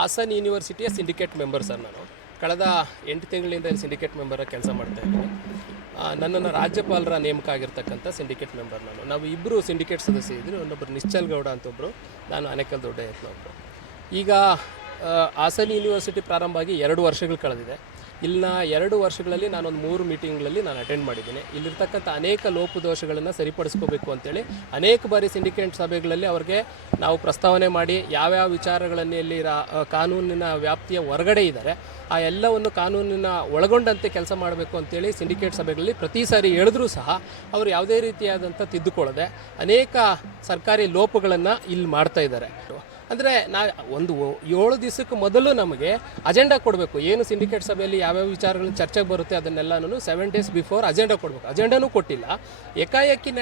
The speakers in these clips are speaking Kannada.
ಹಾಸನ್ ಯೂನಿವರ್ಸಿಟಿಯ ಸಿಂಡಿಕೇಟ್ ಮೆಂಬರ್ ಸರ್ ನಾನು. ಕಳೆದ ಎಂಟು ತಿಂಗಳಿಂದ ಇಲ್ಲಿ ಸಿಂಡಿಕೇಟ್ ಮೆಂಬರ್ ಕೆಲಸ ಮಾಡ್ತಾ ಇದ್ದೀನಿ. ನನ್ನನ್ನು ರಾಜ್ಯಪಾಲರ ನೇಮಕ ಆಗಿರ್ತಕ್ಕಂಥ ಸಿಂಡಿಕೇಟ್ ಮೆಂಬರ್ ನಾನು. ನಾವು ಇಬ್ಬರು ಸಿಂಡಿಕೇಟ್ ಸದಸ್ಯ ಇದ್ದರು ಇನ್ನೊಬ್ಬರು ನಿಶ್ಚಲ್ ಗೌಡ ಅಂತ ಒಬ್ಬರು ನಾನು ಅನೇಕಲ್ ದೊಡ್ಡ ಯತ್ನ ಒಬ್ಬರು ಈಗ ಹಾಸನ್ ಯೂನಿವರ್ಸಿಟಿ ಪ್ರಾರಂಭ ಆಗಿ ಎರಡು ವರ್ಷಗಳು ಕಳೆದಿದೆ. ಇಲ್ಲಿನ ಎರಡು ವರ್ಷಗಳಲ್ಲಿ ನಾನೊಂದು ಮೂರು ಮೀಟಿಂಗ್ಗಳಲ್ಲಿ ನಾನು ಅಟೆಂಡ್ ಮಾಡಿದ್ದೀನಿ. ಇಲ್ಲಿರ್ತಕ್ಕಂಥ ಅನೇಕ ಲೋಪದೋಷಗಳನ್ನು ಸರಿಪಡಿಸ್ಕೋಬೇಕು ಅಂತೇಳಿ ಅನೇಕ ಬಾರಿ ಸಿಂಡಿಕೇಟ್ ಸಭೆಗಳಲ್ಲಿ ಅವ್ರಿಗೆ ನಾವು ಪ್ರಸ್ತಾವನೆ ಮಾಡಿ ಯಾವ್ಯಾವ ವಿಚಾರಗಳನ್ನು ಇಲ್ಲಿ ಕಾನೂನಿನ ವ್ಯಾಪ್ತಿಯ ಹೊರಗಡೆ ಇದ್ದಾರೆ ಆ ಎಲ್ಲವನ್ನು ಕಾನೂನಿನ ಒಳಗೊಂಡಂತೆ ಕೆಲಸ ಮಾಡಬೇಕು ಅಂತೇಳಿ ಸಿಂಡಿಕೇಟ್ ಸಭೆಗಳಲ್ಲಿ ಪ್ರತಿ ಸಾರಿ ಹೇಳಿದ್ರೂ ಸಹ ಅವರು ಯಾವುದೇ ರೀತಿಯಾದಂಥ ತಿದ್ದುಕೊಳ್ಳದೆ ಅನೇಕ ಸರ್ಕಾರಿ ಲೋಪಗಳನ್ನು ಇಲ್ಲಿ ಮಾಡ್ತಾ ಇದ್ದಾರೆ. ಅಂದರೆ ನಾ ಒಂದು ಏಳು ದಿವಸಕ್ಕೆ ಮೊದಲು ನಮಗೆ ಅಜೆಂಡಾ ಕೊಡಬೇಕು. ಏನು ಸಿಂಡಿಕೇಟ್ ಸಭೆಯಲ್ಲಿ ಯಾವ್ಯಾವ ವಿಚಾರಗಳು ಚರ್ಚೆಗೆ ಬರುತ್ತೆ ಅದನ್ನೆಲ್ಲನೂ ಸೆವೆನ್ ಡೇಸ್ ಬಿಫೋರ್ ಅಜೆಂಡಾ ಕೊಡಬೇಕು. ಅಜೆಂಡಾನೂ ಕೊಟ್ಟಿಲ್ಲ. ಏಕಾಏಕಿ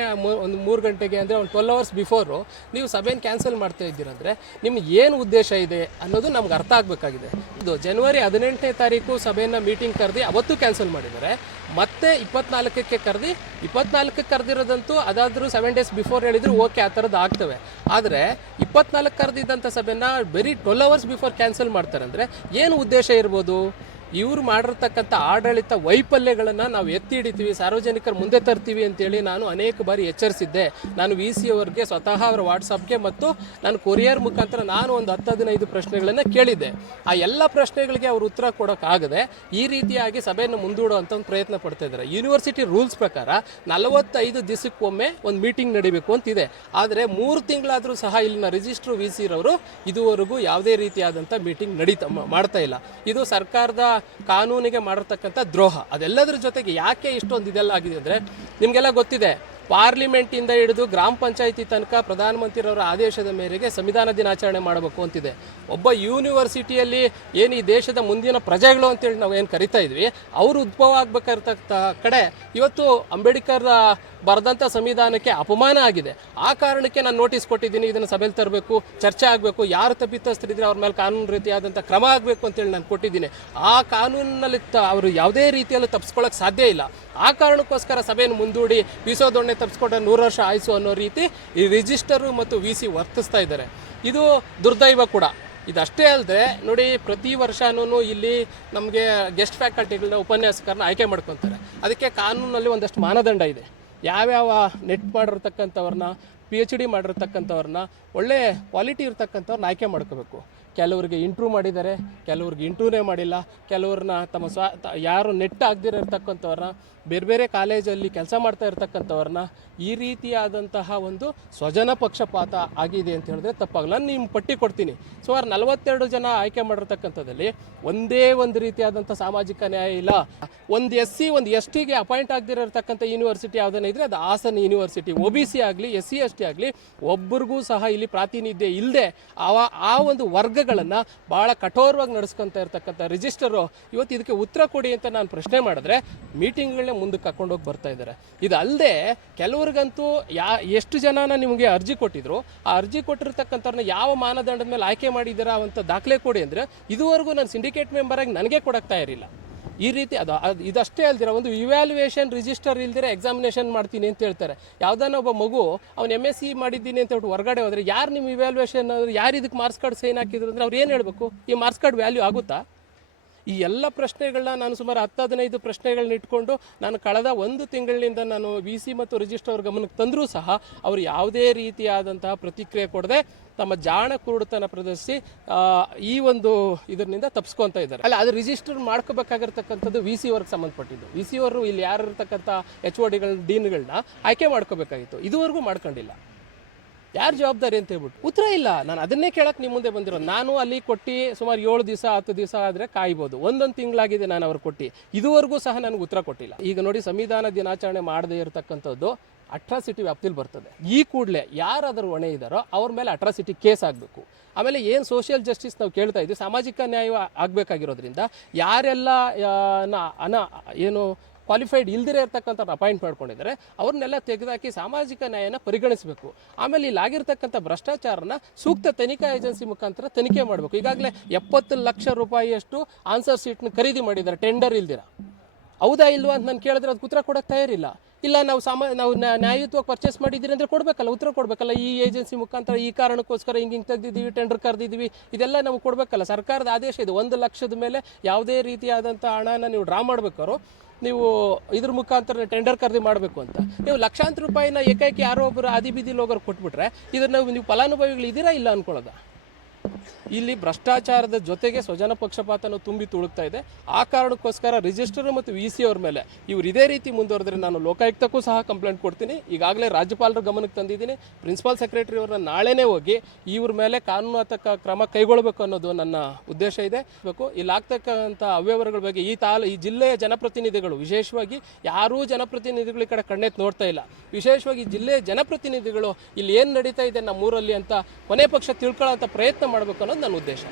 ಒಂದು ಮೂರು ಗಂಟೆಗೆ ಅಂದರೆ ಒಂದು ಟ್ವೆಲ್ ಅವರ್ಸ್ ಬಿಫೋರು ನೀವು ಸಭೆಯನ್ನು ಕ್ಯಾನ್ಸಲ್ ಮಾಡ್ತಾ ಇದ್ದೀರಂದರೆ ನಿಮ್ಗೆ ಏನು ಉದ್ದೇಶ ಇದೆ ಅನ್ನೋದು ನಮ್ಗೆ ಅರ್ಥ ಆಗಬೇಕಾಗಿದೆ. ಇದು ಜನವರಿ ಹದಿನೆಂಟನೇ ತಾರೀಕು ಸಭೆಯನ್ನು ಮೀಟಿಂಗ್ ಕರೆದು ಅವತ್ತು ಕ್ಯಾನ್ಸಲ್ ಮಾಡಿದ್ದಾರೆ. ಮತ್ತೆ ಇಪ್ಪತ್ನಾಲ್ಕಕ್ಕೆ ಕರೆದು, ಇಪ್ಪತ್ನಾಲ್ಕಕ್ಕೆ ಕರೆದಿರೋದಂತೂ ಅದಾದರೂ ಸೆವೆನ್ ಡೇಸ್ ಬಿಫೋರ್ ಹೇಳಿದ್ರು ಓಕೆ ಆ ಥರದ್ದು ಆಗ್ತವೆ. ಆದರೆ ಇಪ್ಪತ್ನಾಲ್ಕು ಕರೆದಿದ್ದಂಥ ಸಭೆನ ಬರೀ ಟ್ವೆಲ್ ಅವರ್ಸ್ ಬಿಫೋರ್ ಕ್ಯಾನ್ಸಲ್ ಮಾಡ್ತಾರೆ. ಅಂದರೆ ಏನು ಉದ್ದೇಶ ಇರ್ಬೋದು? ಇವ್ರು ಮಾಡಿರ್ತಕ್ಕಂಥ ಆಡಳಿತ ವೈಫಲ್ಯಗಳನ್ನು ನಾವು ಎತ್ತಿ ಹಿಡಿತೀವಿ ಸಾರ್ವಜನಿಕರ ಮುಂದೆ ತರ್ತೀವಿ ಅಂತೇಳಿ ನಾನು ಅನೇಕ ಬಾರಿ ಎಚ್ಚರಿಸಿದ್ದೆ. ನಾನು ವಿ ಸಿ ಅವರಿಗೆ ಸ್ವತಃ ಅವರ ವಾಟ್ಸಪ್ಗೆ ಮತ್ತು ನಾನು ಕೊರಿಯರ್ ಮುಖಾಂತರ ನಾನು ಒಂದು ಹತ್ತು, ಹದಿನೈದು ಪ್ರಶ್ನೆಗಳನ್ನು ಕೇಳಿದ್ದೆ. ಆ ಎಲ್ಲ ಪ್ರಶ್ನೆಗಳಿಗೆ ಅವರು ಉತ್ತರ ಕೊಡೋಕ್ಕಾಗದೆ ಈ ರೀತಿಯಾಗಿ ಸಭೆಯನ್ನು ಮುಂದೂಡುವಂಥ ಒಂದು ಪ್ರಯತ್ನ ಪಡ್ತಾ ಇದ್ದಾರೆ. ಯೂನಿವರ್ಸಿಟಿ ರೂಲ್ಸ್ ಪ್ರಕಾರ ನಲವತ್ತೈದು ದಿವಸಕ್ಕೊಮ್ಮೆ ಒಂದು ಮೀಟಿಂಗ್ ನಡಿಬೇಕು ಅಂತಿದೆ. ಆದರೆ ಮೂರು ತಿಂಗಳಾದರೂ ಸಹ ಇಲ್ಲಿನ ರಿಜಿಸ್ಟ್ರು ವಿ ಸಿರವರು ಇದುವರೆಗೂ ಯಾವುದೇ ರೀತಿಯಾದಂಥ ಮೀಟಿಂಗ್ ನಡೀತಾ, ಮಾಡ್ತಾ ಇಲ್ಲ. ಇದು ಸರ್ಕಾರದ ಕಾನೂನಿಗೆ ಮಾಡಿರ್ತಕ್ಕಂಥ ದ್ರೋಹ. ಅದೆಲ್ಲದರ ಜೊತೆಗೆ ಯಾಕೆ ಇಷ್ಟೊಂದು ಇದೆಲ್ಲ ಆಗಿದೆ ಅಂದರೆ ನಿಮಗೆಲ್ಲ ಗೊತ್ತಿದೆ. ಪಾರ್ಲಿಮೆಂಟಿಂದ ಹಿಡಿದು ಗ್ರಾಮ ಪಂಚಾಯಿತಿ ತನಕ ಪ್ರಧಾನಮಂತ್ರಿಯವರ ಆದೇಶದ ಮೇರೆಗೆ ಸಂವಿಧಾನ ದಿನಾಚರಣೆ ಮಾಡಬೇಕು ಅಂತಿದೆ. ಒಬ್ಬ ಯೂನಿವರ್ಸಿಟಿಯಲ್ಲಿ ಏನು ಈ ದೇಶದ ಮುಂದಿನ ಪ್ರಜೆಗಳು ಅಂತೇಳಿ ನಾವು ಏನು ಕರಿತಾ ಇದ್ವಿ, ಅವರು ಉದ್ಭವ ಆಗ್ಬೇಕಂತ ಕಡೆ ಇವತ್ತು ಅಂಬೇಡ್ಕರ್ ಬರೆದಂಥ ಸಂವಿಧಾನಕ್ಕೆ ಅಪಮಾನ ಆಗಿದೆ. ಆ ಕಾರಣಕ್ಕೆ ನಾನು ನೋಟಿಸ್ ಕೊಟ್ಟಿದ್ದೀನಿ, ಇದನ್ನು ಸಭೆಯಲ್ಲಿ ತರಬೇಕು, ಚರ್ಚೆ ಆಗಬೇಕು, ಯಾರು ತಪ್ಪಿತಸ್ಥರಿದ್ರೆ ಅವ್ರ ಮೇಲೆ ಕಾನೂನು ರೀತಿಯಾದಂಥ ಕ್ರಮ ಆಗಬೇಕು ಅಂತೇಳಿ ನಾನು ಕೊಟ್ಟಿದ್ದೀನಿ. ಆ ಕಾನೂನಿನಲ್ಲಿ ಅವರು ಯಾವುದೇ ರೀತಿಯಲ್ಲೂ ತಪ್ಪಿಸ್ಕೊಳ್ಳೋಕೆ ಸಾಧ್ಯ ಇಲ್ಲ. ಆ ಕಾರಣಕ್ಕೋಸ್ಕರ ಸಭೆಯನ್ನು ಮುಂದೂಡಿ, ಬೀಸೋದೊಣ್ಣೆ ತಪ್ಪಿಸ್ಕೊಂಡ ನೂರು ವರ್ಷ ಆಯಿಸು ಅನ್ನೋ ರೀತಿ ಈ ರಿಜಿಸ್ಟರು ಮತ್ತು ವಿ ಸಿ ವರ್ತಿಸ್ತಾ ಇದ್ದಾರೆ. ಇದು ದುರ್ದೈವ ಕೂಡ. ಇದಷ್ಟೇ ಅಲ್ಲದೆ ನೋಡಿ ಪ್ರತಿ ವರ್ಷನೂ ಇಲ್ಲಿ ನಮಗೆ ಗೆಸ್ಟ್ ಫ್ಯಾಕಲ್ಟಿಗಳನ್ನ ಉಪನ್ಯಾಸಕರನ್ನ ಆಯ್ಕೆ ಮಾಡ್ಕೊತಾರೆ ಅದಕ್ಕೆ ಕಾನೂನಲ್ಲಿ ಒಂದಷ್ಟು ಮಾನದಂಡ ಇದೆ. ಯಾವ್ಯಾವ ನೆಟ್ ಮಾಡಿರ್ತಕ್ಕಂಥವ್ರನ್ನ ಪಿ ಎಚ್ ಡಿ ಮಾಡಿರ್ತಕ್ಕಂಥವ್ರನ್ನ ಒಳ್ಳೆ ಕ್ವಾಲಿಟಿ ಇರ್ತಕ್ಕಂಥವ್ರನ್ನ ಆಯ್ಕೆ ಮಾಡ್ಕೋಬೇಕು. ಕೆಲವ್ರಿಗೆ ಇಂಟ್ರೂ ಮಾಡಿದ್ದಾರೆ, ಕೆಲವ್ರಿಗೆ ಇಂಟ್ರೂನೇ ಮಾಡಿಲ್ಲ, ಕೆಲವ್ರನ್ನ ತಮ್ಮ ಸ್ವ ಯಾರು ನೆಟ್ ಆಗದಿರತಕ್ಕಂಥವ್ರನ್ನ ಬೇರೆ ಬೇರೆ ಕಾಲೇಜಲ್ಲಿ ಕೆಲಸ ಮಾಡ್ತಾ ಇರ್ತಕ್ಕಂಥವ್ರನ್ನ ಈ ರೀತಿಯಾದಂತಹ ಒಂದು ಸ್ವಜನ ಪಕ್ಷಪಾತ ಆಗಿದೆ ಅಂತ ಹೇಳಿದ್ರೆ ತಪ್ಪಾಗಲ್ಲ. ನಾನು ನಿಮ್ಮ ಪಟ್ಟಿ ಕೊಡ್ತೀನಿ. ಸುಮಾರು ನಲವತ್ತೆರಡು ಜನ ಆಯ್ಕೆ ಮಾಡಿರ್ತಕ್ಕಂಥದ್ದಲ್ಲಿ ಒಂದೇ ಒಂದು ರೀತಿಯಾದಂಥ ಸಾಮಾಜಿಕ ನ್ಯಾಯ ಇಲ್ಲ. ಒಂದು ಎಸ್ ಸಿ ಒಂದು ಎಸ್ ಟಿಗೆ ಅಪಾಯಿಂಟ್ ಆಗದಿರತಕ್ಕಂಥ ಯೂನಿವರ್ಸಿಟಿ ಯಾವುದನ್ನ ಇದ್ರೆ ಅದು Hassan university O B C ಆಗಲಿ ಎಸ್ ಸಿ ಎಸ್ ಟಿ ಆಗಲಿ, ಒಬ್ಬರಿಗೂ ಸಹ ಇಲ್ಲಿ ಪ್ರಾತಿನಿಧ್ಯ ಇಲ್ಲದೆ ಆ ಆ ಒಂದು ವರ್ಗಗಳನ್ನು ಭಾಳ ಕಠೋರವಾಗಿ ನಡೆಸ್ಕೊಂತ ಇರ್ತಕ್ಕಂಥ ರಿಜಿಸ್ಟರು ಇವತ್ತು ಇದಕ್ಕೆ ಉತ್ತರ ಕೊಡಿ ಅಂತ ನಾನು ಪ್ರಶ್ನೆ ಮಾಡಿದ್ರೆ ಮೀಟಿಂಗ್ಗಳನ್ನೇ ಮುಂದಕ್ಕೆ ಕರ್ಕೊಂಡೋಗಿ ಬರ್ತಾ ಇದ್ದಾರೆ. ಇದಲ್ಲದೆ ಕೆಲವರಿಗಂತೂ ಯಾ, ಎಷ್ಟು ಜನನ ನಿಮಗೆ ಅರ್ಜಿ ಕೊಟ್ಟಿದ್ರು, ಆ ಅರ್ಜಿ ಕೊಟ್ಟಿರ್ತಕ್ಕಂಥವ್ರನ್ನ ಯಾವ ಮಾನದಂಡದ ಮೇಲೆ ಆಯ್ಕೆ ಮಾಡಿದ್ದೀರಾ ಅಂತ ದಾಖಲೆ ಕೊಡಿ ಅಂದರೆ ಇದುವರೆಗೂ ನಾನು ಸಿಂಡಿಕೇಟ್ ಮೆಂಬರಾಗಿ ನನಗೆ ಕೊಡಕ್ತಾ ತಯಾರಿಲ್ಲ. ಈ ರೀತಿ ಅದು ಅದು ಇದಷ್ಟೇ ಅಲ್ದಿರ, ಒಂದು ಇವ್ಯಾಲ್ಯೂಯೇಷನ್ ರಿಜಿಸ್ಟರ್ ಇಲ್ದಿರ ಎಕ್ಸಾಮಿನೇಷನ್ ಮಾಡ್ತೀನಿ ಅಂತ ಹೇಳ್ತಾರೆ. ಯಾವ್ದಾನ ಒಬ್ಬ ಮಗು, ಅವ್ನು ಎಂ ಎಸ್ ಸಿ ಮಾಡಿದ್ದೀನಿ ಅಂತ ಹೇಳ್ಬಿಟ್ಟು ಹೊರಗಡೆ ಹೋದ್ರೆ ಯಾರು ನಿಮ್ಮ ಇವ್ಯಾಲ್ಯೂಯೇಷನ್ ಯಾರು ಇದಕ್ಕೆ ಮಾರ್ಕ್ಸ್ ಕಾರ್ಡ್ ಸೈನ್ ಹಾಕಿದ್ರು ಅಂದ್ರೆ ಅವ್ರು ಏನು ಹೇಳಬೇಕು? ಈ ಮಾರ್ಕ್ಸ್ ಕಾರ್ಡ್ ವ್ಯಾಲ್ಯೂ ಆಗುತ್ತಾ? ಈ ಎಲ್ಲ ಪ್ರಶ್ನೆಗಳನ್ನ ನಾನು ಸುಮಾರು ಹತ್ತು ಹದಿನೈದು ಪ್ರಶ್ನೆಗಳನ್ನ ಇಟ್ಕೊಂಡು ನಾನು ಕಳೆದ ಒಂದು ತಿಂಗಳಿನಿಂದ ನಾನು ವಿ ಸಿ ಮತ್ತು ರಿಜಿಸ್ಟರ್ ಅವ್ರ ಗಮನಕ್ಕೆ ತಂದರೂ ಸಹ ಅವರು ಯಾವುದೇ ರೀತಿಯಾದಂತಹ ಪ್ರತಿಕ್ರಿಯೆ ಕೊಡದೆ ತಮ್ಮ ಜಾಣ ಕುರುಡುತನ ಪ್ರದರ್ಶಿಸಿ ಈ ಒಂದು ಇದರಿಂದ ತಪ್ಪಿಸ್ಕೊತಾ ಇದ್ದಾರೆ. ಅಲ್ಲ, ಅದು ರಿಜಿಸ್ಟರ್ ಮಾಡ್ಕೋಬೇಕಾಗಿರ್ತಕ್ಕಂಥದ್ದು ವಿ ಸಿ ಅವ್ರಿಗೆ ಸಂಬಂಧಪಟ್ಟಿದ್ದು. ವಿ ಸಿ ಅವರು ಇಲ್ಲಿ ಯಾರು ಇರ್ತಕ್ಕಂಥ ಎಚ್ ಓ ಡಿಗಳ ಡೀನ್ಗಳನ್ನ ಆಯ್ಕೆ ಮಾಡ್ಕೋಬೇಕಾಗಿತ್ತು. ಇದುವರೆಗೂ ಮಾಡ್ಕೊಂಡಿಲ್ಲ. ಯಾರು ಜವಾಬ್ದಾರಿ ಅಂತ ಹೇಳ್ಬಿಟ್ಟು? ಉತ್ತರ ಇಲ್ಲ. ನಾನು ಅದನ್ನೇ ಕೇಳಕ್ಕೆ ನಿಮ್ಮ ಮುಂದೆ ಬಂದಿರೋದು. ನಾನು ಅಲ್ಲಿ ಕೊಟ್ಟು ಸುಮಾರು ಏಳು ದಿವಸ, ಹತ್ತು ದಿವಸ ಆದರೆ ಕಾಯ್ಬೋದು. ಒಂದೊಂದು ತಿಂಗಳಾಗಿದೆ ನಾನು ಅವ್ರು ಕೊಟ್ಟು. ಇದುವರೆಗೂ ಸಹ ನನಗೆ ಉತ್ತರ ಕೊಟ್ಟಿಲ್ಲ. ಈಗ ನೋಡಿ ಸಂವಿಧಾನ ದಿನಾಚರಣೆ ಮಾಡದೇ ಇರತಕ್ಕಂಥದ್ದು ಅಟ್ರಾಸಿಟಿ ವ್ಯಾಪ್ತಿಲಿ ಬರ್ತದೆ. ಈ ಕೂಡಲೇ ಯಾರಾದರೂ ಹೊಣೆ ಇದ್ದಾರೋ ಅವ್ರ ಮೇಲೆ ಅಟ್ರಾಸಿಟಿ ಕೇಸ್ ಆಗಬೇಕು. ಆಮೇಲೆ ಏನು ಸೋಷಿಯಲ್ ಜಸ್ಟಿಸ್ ನಾವು ಕೇಳ್ತಾ ಇದ್ವಿ ಸಾಮಾಜಿಕ ನ್ಯಾಯ ಆಗಬೇಕಾಗಿರೋದ್ರಿಂದ ಯಾರೆಲ್ಲ ಅನ, ಏನು ಕ್ವಾಲಿಫೈಡ್ ಇಲ್ದಿರೇ ಇರ್ತಕ್ಕಂಥ ಅಪಾಯಿಂಟ್ ಮಾಡ್ಕೊಂಡಿದ್ದಾರೆ, ಅವ್ರನ್ನೆಲ್ಲ ತೆಗೆದಾಕಿ ಸಾಮಾಜಿಕ ನ್ಯಾಯನ ಪರಿಗಣಿಸಬೇಕು. ಆಮೇಲೆ ಇಲ್ಲಿ ಆಗಿರ್ತಕ್ಕಂಥ ಭ್ರಷ್ಟಾಚಾರನ ಸೂಕ್ತ ತನಿಖಾ ಏಜೆನ್ಸಿ ಮುಖಾಂತರ ತನಿಖೆ ಮಾಡಬೇಕು. ಈಗಾಗಲೇ ಎಪ್ಪತ್ತು ಲಕ್ಷ ರೂಪಾಯಿಯಷ್ಟು ಆನ್ಸರ್ ಶೀಟ್ನ ಖರೀದಿ ಮಾಡಿದ್ದಾರೆ ಟೆಂಡರ್ ಇಲ್ದಿರ. ಹೌದಾ ಇಲ್ವಾ ಅಂತ ನಾನು ಕೇಳಿದ್ರೆ ಅದು ಉತ್ತರ ಕೊಡೋಕ್ಕೆ ತಯಾರಿಲ್ಲ. ಇಲ್ಲ, ನಾವು ಸಾಮಾ, ನಾವು ನ್ಯಾ- ನ್ಯಾಯಯುತವಾಗಿ ಪರ್ಚೇಸ್ ಮಾಡಿದ್ದೀರಿ ಅಂದರೆ ಕೊಡಬೇಕಲ್ಲ, ಉತ್ತರ ಕೊಡಬೇಕಲ್ಲ, ಈ ಏಜೆನ್ಸಿ ಮುಖಾಂತರ, ಈ ಕಾರಣಕ್ಕೋಸ್ಕರ ಹಿಂಗೆ ಹಿಂಗೆ ತೆಗೆದಿದ್ದೀವಿ ಟೆಂಡರ್ ಕರೆದಿದ್ದೀವಿ, ಇದೆಲ್ಲ ನಾವು ಕೊಡಬೇಕಲ್ಲ. ಸರ್ಕಾರದ ಆದೇಶ ಇದೆ. ಒಂದು ಲಕ್ಷದ ಮೇಲೆ ಯಾವುದೇ ರೀತಿಯಾದಂಥ ಹಣನ ನೀವು ಡ್ರಾ ಮಾಡಬೇಕಾರು ನೀವು ಇದ್ರ ಮುಖಾಂತರ ಟೆಂಡರ್ ಖರೀದಿ ಮಾಡಬೇಕು ಅಂತ. ನೀವು ಲಕ್ಷಾಂತರ ರೂಪಾಯಿನ ಏಕೈಕಿ ಯಾರೋ ಒಬ್ಬರು ಆದಿ ಬೀದಿಲಿ ಹೋಗೋರು ಕೊಟ್ಬಿಟ್ರೆ ಇದನ್ನು ನೀವು ಫಲಾನುಭವಿಗಳು ಇದ್ದೀರಾ ಇಲ್ಲ ಅನ್ಕೊಳ್ಳೋದ? ಇಲ್ಲಿ ಭ್ರಷ್ಟಾಚಾರದ ಜೊತೆಗೆ ಸ್ವಜನ ಪಕ್ಷಪಾತನ ತುಂಬಿ ತುಳುಕ್ತಾ ಇದೆ. ಆ ಕಾರಣಕ್ಕೋಸ್ಕರ ರಿಜಿಸ್ಟರ್ ಮತ್ತು ವಿ ಸಿ ಅವ್ರ ಮೇಲೆ ಇವ್ರು ಇದೇ ರೀತಿ ಮುಂದುವರೆದ್ರೆ ನಾನು ಲೋಕಾಯುಕ್ತಕ್ಕೂ ಸಹ ಕಂಪ್ಲೇಂಟ್ ಕೊಡ್ತೀನಿ. ಈಗಾಗಲೇ ರಾಜ್ಯಪಾಲರ ಗಮನಕ್ಕೆ ತಂದಿದ್ದೀನಿ. ಪ್ರಿನ್ಸಿಪಾಲ್ ಸೆಕ್ರೆಟರಿ ಅವ್ರನ್ನ ನಾಳೆನೇ ಹೋಗಿ ಇವ್ರ ಮೇಲೆ ಕಾನೂನಾತ್ಮಕ ಕ್ರಮ ಕೈಗೊಳ್ಳಬೇಕು ಅನ್ನೋದು ನನ್ನ ಉದ್ದೇಶ ಇದೆ. ಬೇಕು. ಇಲ್ಲಿ ಆಗ್ತಕ್ಕಂಥ ಅವ್ಯವಹಾರಗಳ ಬಗ್ಗೆ ಈ ತಾಲ, ಈ ಜಿಲ್ಲೆಯ ಜನಪ್ರತಿನಿಧಿಗಳು, ವಿಶೇಷವಾಗಿ ಯಾರೂ ಜನಪ್ರತಿನಿಧಿಗಳ ಕಡೆ ಕಣ್ಣೆತ್ತು ನೋಡ್ತಾ ಇಲ್ಲ. ವಿಶೇಷವಾಗಿ ಜಿಲ್ಲೆಯ ಜನಪ್ರತಿನಿಧಿಗಳು ಇಲ್ಲಿ ಏನು ನಡೀತಾ ಇದೆ ನಮ್ಮ ಊರಲ್ಲಿ ಅಂತ ಕೊನೆ ಪಕ್ಷ ತಿಳ್ಕೊಳ್ಳೋ ಪ್ರಯತ್ನ ಮಾಡಬೇಕು ಅನ್ನೋದು ನನ್ನ ಉದ್ದೇಶ.